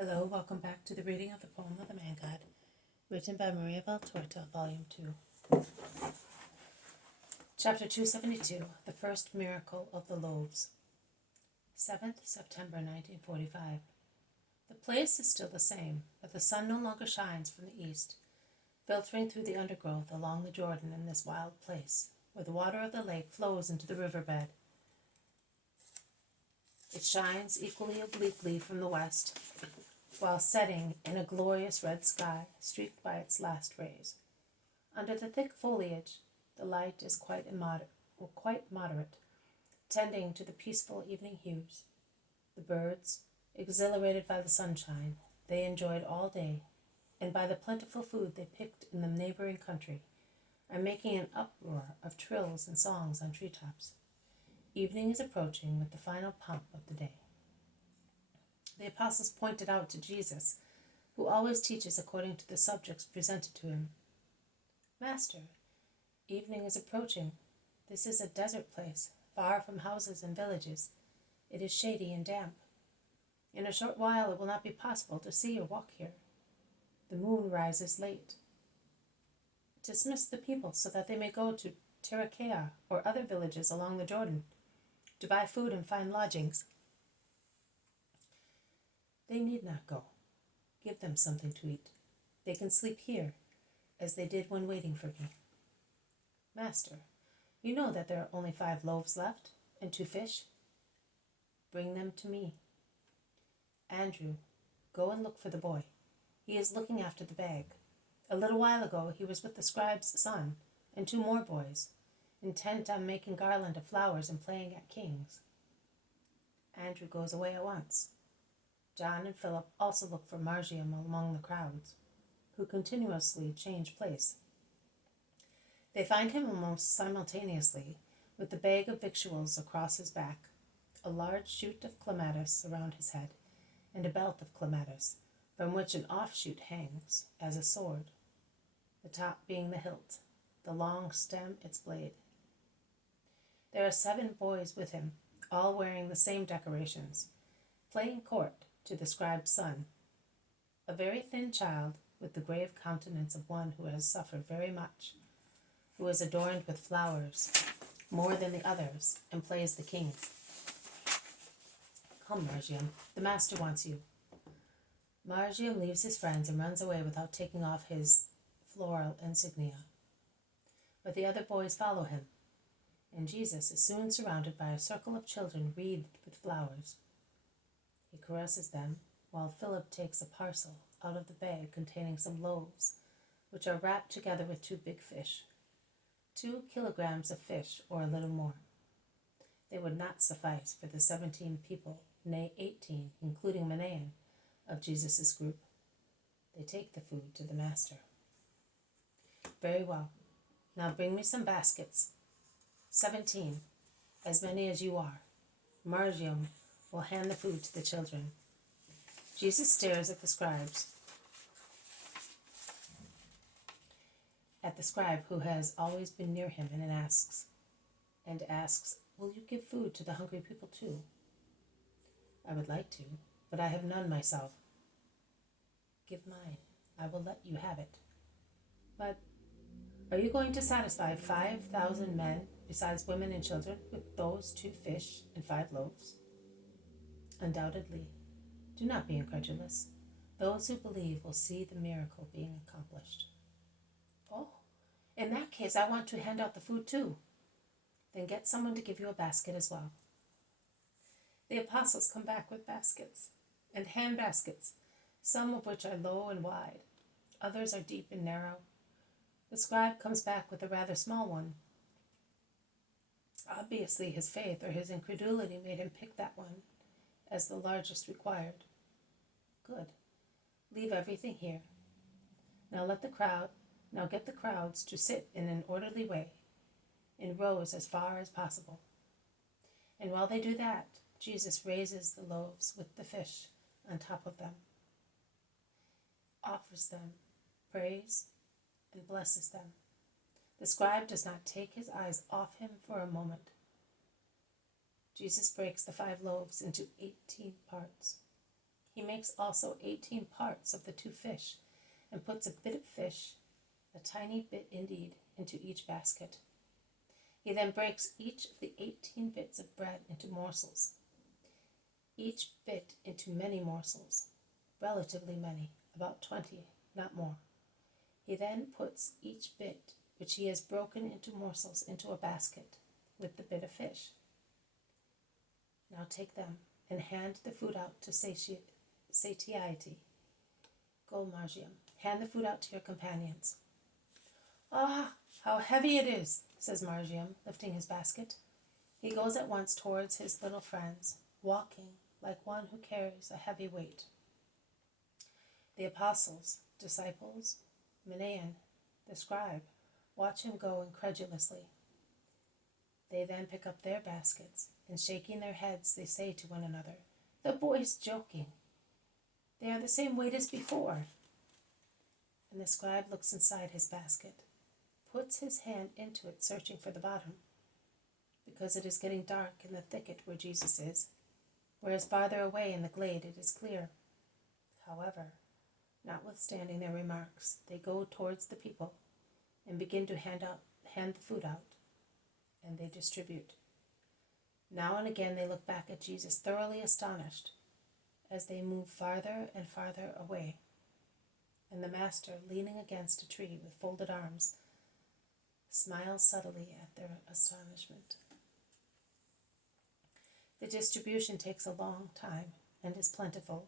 Hello, welcome back to the reading of the poem of the Man God, written by Maria Valtorta, Volume 2. Chapter 272, The First Miracle of the Loaves. 7th September 1945. The place is still the same, but the sun no longer shines from the east, filtering through the undergrowth along the Jordan in this wild place, where the water of the lake flows into the riverbed. It shines equally obliquely from the west, while setting in a glorious red sky streaked by its last rays. Under the thick foliage, the light is quite moderate, tending to the peaceful evening hues. The birds, exhilarated by the sunshine they enjoyed all day, and by the plentiful food they picked in the neighboring country, are making an uproar of trills and songs on treetops. Evening is approaching with the final pomp of the day. The apostles pointed out to Jesus, who always teaches according to the subjects presented to him. Master, evening is approaching. This is a desert place, far from houses and villages. It is shady and damp. In a short while it will not be possible to see or walk here. The moon rises late. Dismiss the people so that they may go to Terakea or other villages along the Jordan to buy food and find lodgings. They need not go. Give them something to eat. They can sleep here, as they did when waiting for me. Master, you know that there are only 5 loaves left, and 2 fish. Bring them to me. Andrew, go and look for the boy. He is looking after the bag. A little while ago he was with the scribe's son and 2 more boys, intent on making garland of flowers and playing at kings. Andrew goes away at once. John and Philip also look for Margium among the crowds, who continuously change place. They find him almost simultaneously, with the bag of victuals across his back, a large shoot of clematis around his head, and a belt of clematis, from which an offshoot hangs, as a sword, the top being the hilt, the long stem its blade. There are 7 boys with him, all wearing the same decorations, playing court to the scribe's son, a very thin child with the grave countenance of one who has suffered very much, who is adorned with flowers more than the others, and plays the king. Come, Margium, the master wants you. Margium leaves his friends and runs away without taking off his floral insignia. But the other boys follow him, and Jesus is soon surrounded by a circle of children wreathed with flowers. He caresses them, while Philip takes a parcel out of the bag containing some loaves, which are wrapped together with 2 big fish, 2 kilograms of fish, or a little more. They would not suffice for the 17 people, nay 18, including Manaen, of Jesus' group. They take the food to the master. Very well. Now bring me some baskets. 17, as many as you are. Margium will hand the food to the children. Jesus stares at the scribe who has always been near him, and asks, will you give food to the hungry people too? I would like to, but I have none myself. Give mine. I will let you have it. But are you going to satisfy 5,000 men, besides women and children, with those 2 fish and 5 loaves? Undoubtedly. Do not be incredulous. Those who believe will see the miracle being accomplished. Oh, in that case I want to hand out the food too. Then get someone to give you a basket as well. The apostles come back with baskets, and hand baskets, some of which are low and wide, others are deep and narrow. The scribe comes back with a rather small one. Obviously his faith or his incredulity made him pick that one as the largest required. Good. Leave everything here. Now get the crowds to sit in an orderly way, in rows as far as possible. And while they do that, Jesus raises the loaves with the fish on top of them, offers them, prays, and blesses them. The scribe does not take his eyes off him for a moment. Jesus breaks the 5 loaves into 18 parts. He makes also 18 parts of the 2 fish, and puts a bit of fish, a tiny bit indeed, into each basket. He then breaks each of the 18 bits of bread into morsels, each bit into many morsels, relatively many, about 20, not more. He then puts each bit which he has broken into morsels into a basket with the bit of fish. Now take them and hand the food out to satiety. Go, Margium, hand the food out to your companions. Ah, how heavy it is, says Margium, lifting his basket. He goes at once towards his little friends, walking like one who carries a heavy weight. The apostles, disciples, Manaen, the scribe, watch him go incredulously. They then pick up their baskets, and shaking their heads, they say to one another, "The boy's joking. They are the same weight as before." And the scribe looks inside his basket, puts his hand into it, searching for the bottom, because it is getting dark in the thicket where Jesus is, whereas farther away in the glade it is clear. However, notwithstanding their remarks, they go towards the people and begin to hand the food out, and they distribute. Now and again they look back at Jesus, thoroughly astonished, as they move farther and farther away, and the Master, leaning against a tree with folded arms, smiles subtly at their astonishment. The distribution takes a long time and is plentiful.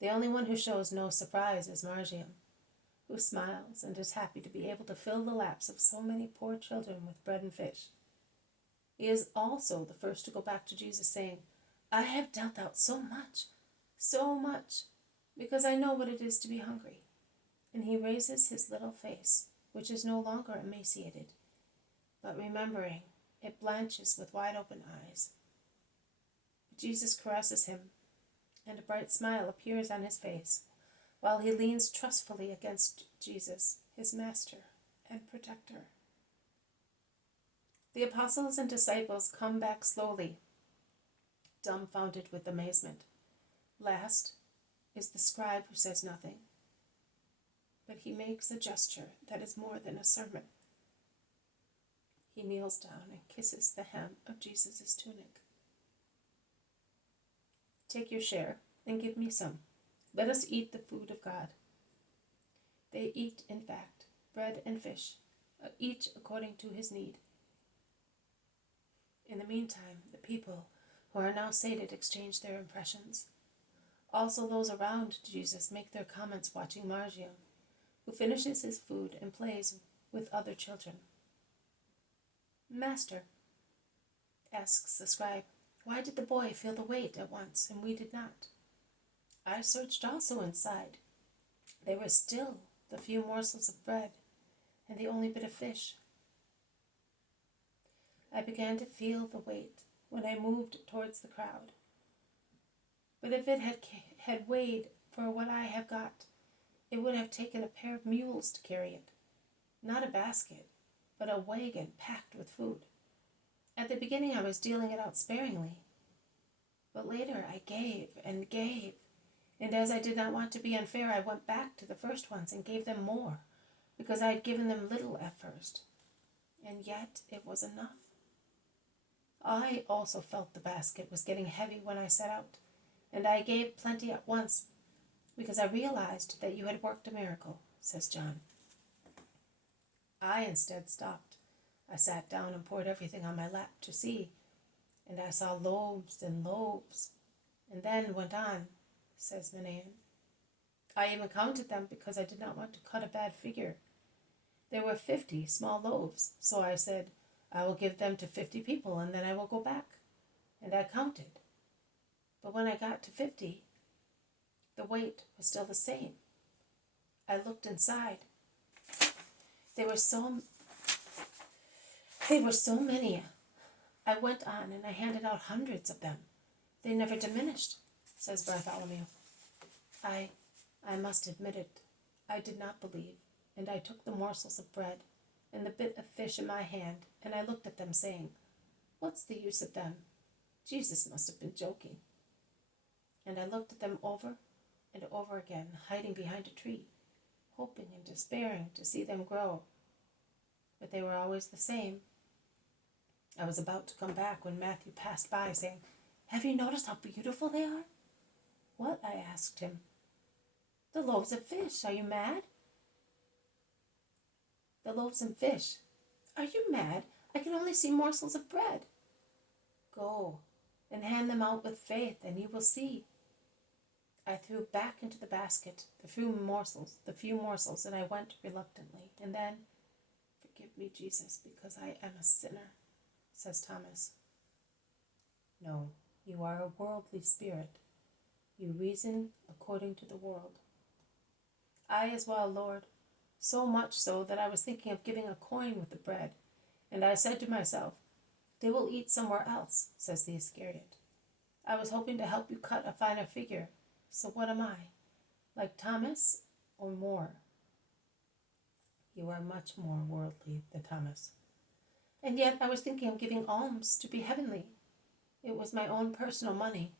The only one who shows no surprise is Margium, who smiles and is happy to be able to fill the laps of so many poor children with bread and fish. He is also the first to go back to Jesus, saying, "I have dealt out so much, because I know what it is to be hungry." And he raises his little face, which is no longer emaciated, but remembering, it blanches with wide open eyes. But Jesus caresses him, and a bright smile appears on his face, while he leans trustfully against Jesus, his master and protector. The apostles and disciples come back slowly, dumbfounded with amazement. Last is the scribe, who says nothing, but he makes a gesture that is more than a sermon. He kneels down and kisses the hem of Jesus' tunic. "Take your share and give me some. Let us eat the food of God." They eat, in fact, bread and fish, each according to his need. In the meantime, the people, who are now sated, exchange their impressions. Also those around Jesus make their comments, watching Margium, who finishes his food and plays with other children. "Master," asks the scribe, "why did the boy feel the weight at once, and we did not? I searched also inside. There were still the few morsels of bread, and the only bit of fish. I began to feel the weight when I moved towards the crowd. But if it had weighed for what I have got, it would have taken a pair of mules to carry it. Not a basket, but a wagon packed with food. At the beginning I was dealing it out sparingly, but later I gave and gave, and as I did not want to be unfair, I went back to the first ones and gave them more, because I had given them little at first, and yet it was enough. I also felt the basket was getting heavy when I set out, and I gave plenty at once, because I realized that you had worked a miracle," says John. I instead stopped. I sat down and poured everything on my lap to see, and I saw loaves and loaves, and then went on, says Manaen. I even counted them because I did not want to cut a bad figure. There were 50 small loaves, so I said, "I will give them to 50 people, and then I will go back." And I counted. But when I got to 50, the weight was still the same. I looked inside. There were so many. I went on, and I handed out hundreds of them. They never diminished, says Bartholomew. I must admit it. I did not believe, and I took the morsels of bread and the bit of fish in my hand, and I looked at them, saying, "What's the use of them? Jesus must have been joking." And I looked at them over and over again, hiding behind a tree, hoping and despairing to see them grow. But they were always the same. I was about to come back when Matthew passed by, saying, "Have you noticed how beautiful they are?" "What?" I asked him. "The loaves of fish. Are you mad?" "The loaves and fish. Are you mad? I can only see morsels of bread." "Go and hand them out with faith, and you will see." I threw back into the basket the few morsels, and I went reluctantly. And then, "Forgive me, Jesus, because I am a sinner," says Thomas. "No, you are a worldly spirit. You reason according to the world." "I as well, Lord, so much so that I was thinking of giving a coin with the bread. And I said to myself, 'They will eat somewhere else,'" says the Iscariot. "I was hoping to help you cut a finer figure. So what am I? Like Thomas or more?" "You are much more worldly than Thomas." "And yet I was thinking of giving alms to be heavenly. It was my own personal money."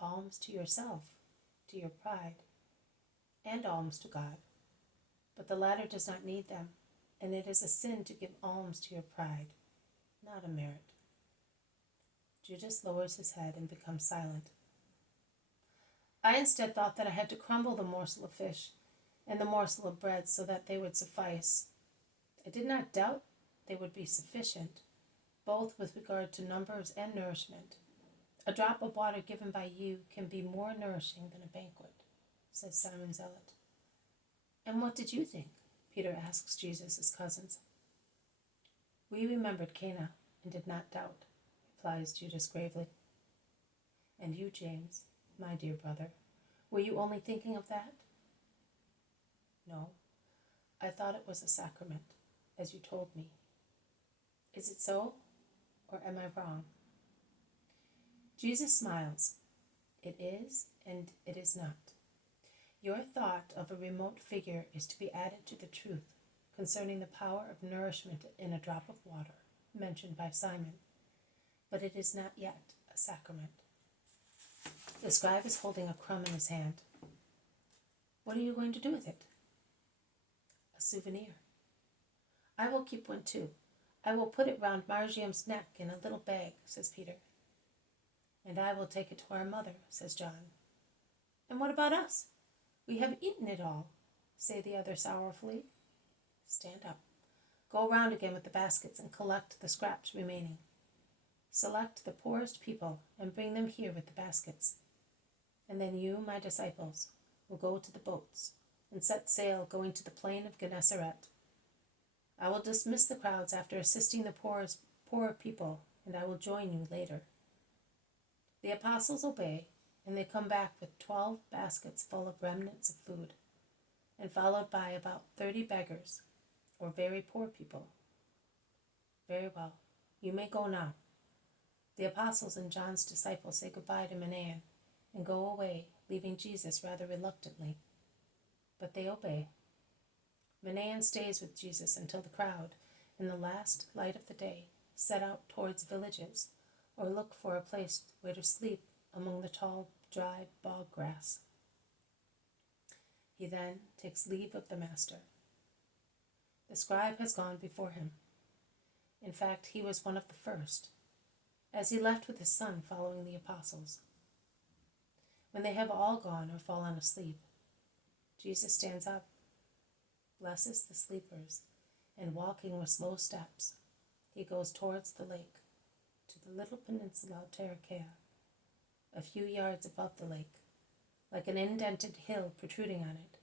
"Alms to yourself, to your pride, and alms to God. But the latter does not need them, and it is a sin to give alms to your pride, not a merit." Judas lowers his head and becomes silent. I instead thought that I had to crumble the morsel of fish and the morsel of bread so that they would suffice. I did not doubt they would be sufficient, both with regard to numbers and nourishment. "A drop of water given by you can be more nourishing than a banquet," says Simon Zealot. "And what did you think?" Peter asks Jesus' cousins. "We remembered Cana and did not doubt," replies Judas gravely. "And you, James, my dear brother, were you only thinking of that?" "No, I thought it was a sacrament, as you told me. Is it so, or am I wrong?" Jesus smiles. "It is and it is not. Your thought of a remote figure is to be added to the truth concerning the power of nourishment in a drop of water, mentioned by Simon, but it is not yet a sacrament." The scribe is holding a crumb in his hand. "What are you going to do with it?" "A souvenir." "I will keep one too. I will put it round Margiam's neck in a little bag," says Peter. "And I will take it to our mother," says John. "And what about us? We have eaten it all," say the others sorrowfully. "Stand up. Go round again with the baskets and collect the scraps remaining. Select the poorest people and bring them here with the baskets. And then you, my disciples, will go to the boats and set sail going to the plain of Gennesaret. I will dismiss the crowds after assisting the poorer people, and I will join you later." The apostles obey, and they come back with 12 baskets full of remnants of food, and followed by about 30 beggars, or very poor people. "Very well, you may go now." The apostles and John's disciples say goodbye to Manaen and go away, leaving Jesus rather reluctantly. But they obey. Manaen stays with Jesus until the crowd, in the last light of the day, set out towards villages, or look for a place where to sleep among the tall, dry bog grass. He then takes leave of the Master. The scribe has gone before him. In fact, he was one of the first, as he left with his son following the apostles. When they have all gone or fallen asleep, Jesus stands up, blesses the sleepers, and walking with slow steps, he goes towards the lake, to the little peninsula of Tarichaea, a few yards above the lake, like an indented hill protruding on it.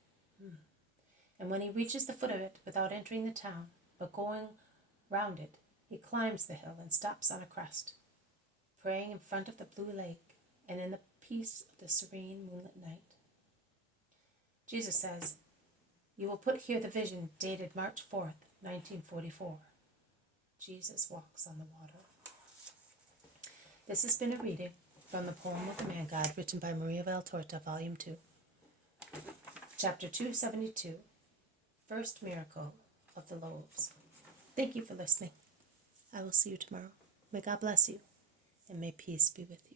And when he reaches the foot of it without entering the town, but going round it, he climbs the hill and stops on a crest, praying in front of the blue lake and in the peace of the serene moonlit night. Jesus says, "You will put here the vision dated March 4th, 1944. Jesus walks on the water." This has been a reading from the poem of the Man God, written by Maria Valtorta, Volume 2. Chapter 272, First Miracle of the Loaves. Thank you for listening. I will see you tomorrow. May God bless you, and may peace be with you.